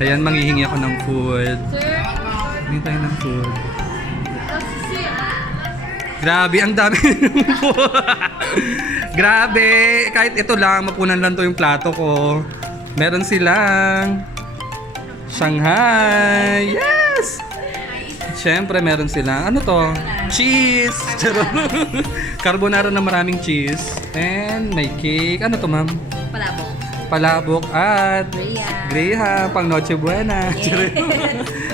Ayan, manghihingi ako ng food. Sir, Hingi tayo ng food. Grabe, ang dami Grabe, kahit ito lang, mapunan lang to yung plato ko. Meron silang Shanghai. Yes! Siyempre, meron silang, ano to? Cheese! Carbonara na maraming cheese. And may cake. Ano to, ma'am? Palabo. Palabok at Graham. Graham, pang Noche Buena. Charot.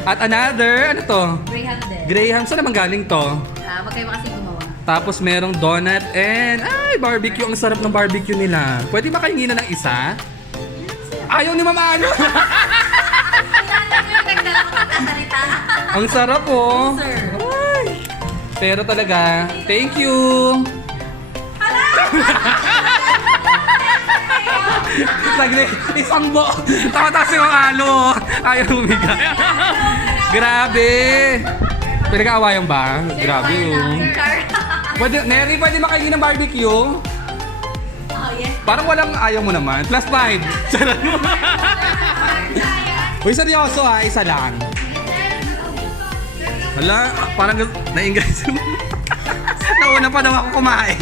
at another, ano to? Graham din. Graham, saan naman galing to? Ah, magkaiba kasi gumawa. Tapos merong donut and ay barbecue. Ang sarap ng barbecue nila. Pwede ba kayo ng isa? Ayaw ni Mama Ano. Kailangan yung. Ang sarap oh. Sir. Ay. Pero talaga, thank you. Saglit, isang bo. Tama-taas si Mama Ano. Ayaw umigay. Grabe. Pinag-aawayan ba? Grabe oh. Pwede, Neri, pwede makainin ng barbecue? Oh, yes. Parang walang ayaw mo naman. Plus 5. Charot mo. Uy, seryoso ah. Isa lang. Hala, parang na-engage. Nauna pa daw ako kumain.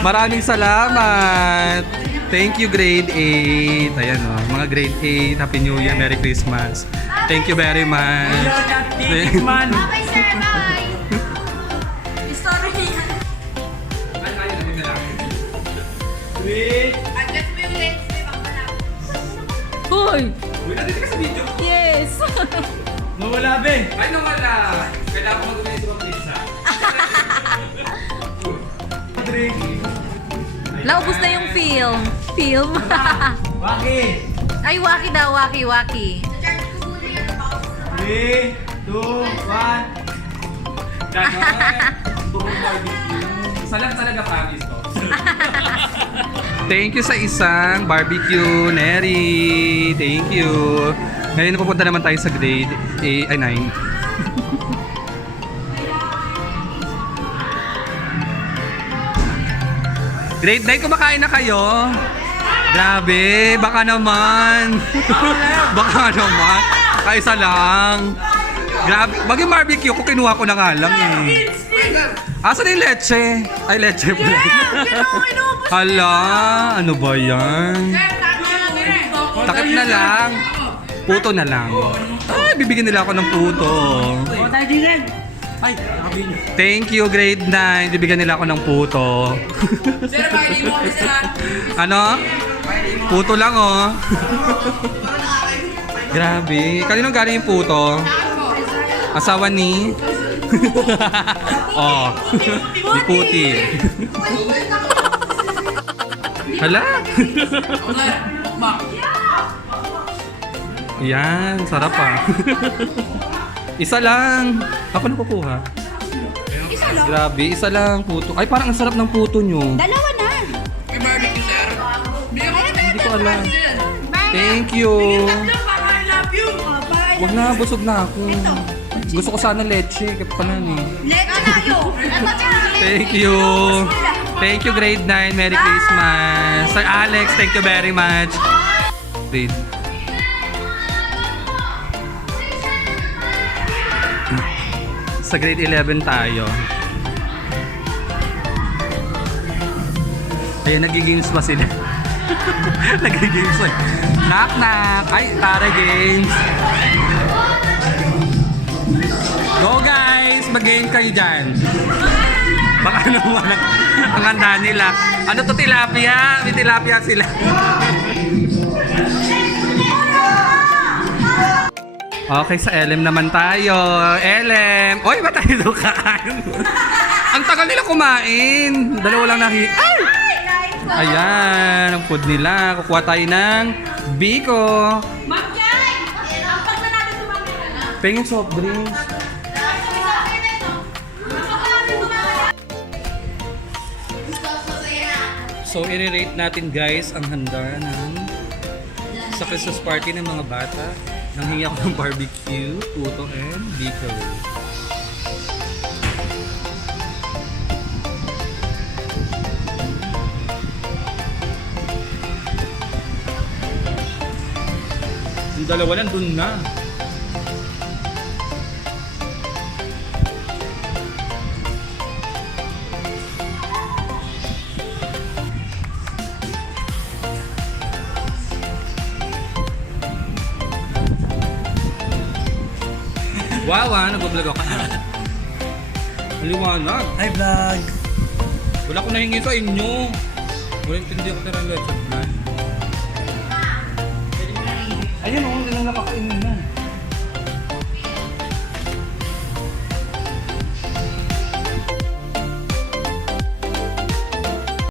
Maraming salamat. Thank you, grade 8. Ayan o, mga grade 8. Happy New Year. Merry Christmas. Thank you very much. man. Okay, sir. Bye. Story. Wait. Hoy! Uy, nandito ka sa video. Yes! Nawala be. Ay, no wala. Kailangan ko mag-uwi sa pizza. Drink. Naubos na yung film. Film. Bakit? Ay, waki daw, waki, waki. 3, 2, 1. Isa lang talaga promise to. Thank you sa isang barbecue, Neri. Thank you. Ngayon pupunta naman tayo sa grade 8, ay 9. Grade 9, kumakain na kayo? Grabe, baka naman. baka naman. Kaisa lang. Grabe, bagay barbecue ko, kinuha ko na nga lang eh. Asan yung leche? Ay, leche pala. Hala, ano ba yan? Takip na lang. Puto na lang. Ay, bibigyan nila ako ng puto. O, tayo din. Ay. Thank you, grade 9. Bibigyan nila ako ng puto. Sir, mo ano? Puto lang, oh. Grabe. Kanino galing yung puto? Asawa ni? oh. ni Puti. Hala. Yan, sarap ah. isa lang. Ako na kukuha. Isa lang. Grabe, isa lang puto. Ay, parang ang sarap ng puto nyo. Dalawa yan. Thank you. Para I love you. Wag na, busog na ako. Gusto ko sana leche, kaya pa na eh. Leto tayo. Thank you. Thank you, grade 9. Merry Christmas. Sir Alex, thank you very much. Grade. Sa grade 11 tayo. Ayun, nagigames pa sila. nagigames pa. Knock knock. Ay, tara games. Go guys! Mag-game kayo dyan. Baka naman ang, handa nila. Ano to tilapia? May tilapia sila. Okay, sa LM naman tayo. LM! Oy, ba tayo kakain? ang tagal nila kumain. Dalawa lang nahi... Ay! Ayan, ang food nila. Kukuha tayo ng Biko. Pengin soft drinks. So, i-rate natin guys ang handa ng sa Christmas party ng mga bata. Nanghingi ako ng barbecue, puto, and biko. Yung dalawa lang, dun na. Wow, ah, nag-vlog ako. Maliwanag. Hi, vlog. Wala ko nahingi sa inyo. Wala intindi ako sa lesson Ayun, oh, nilang napakainin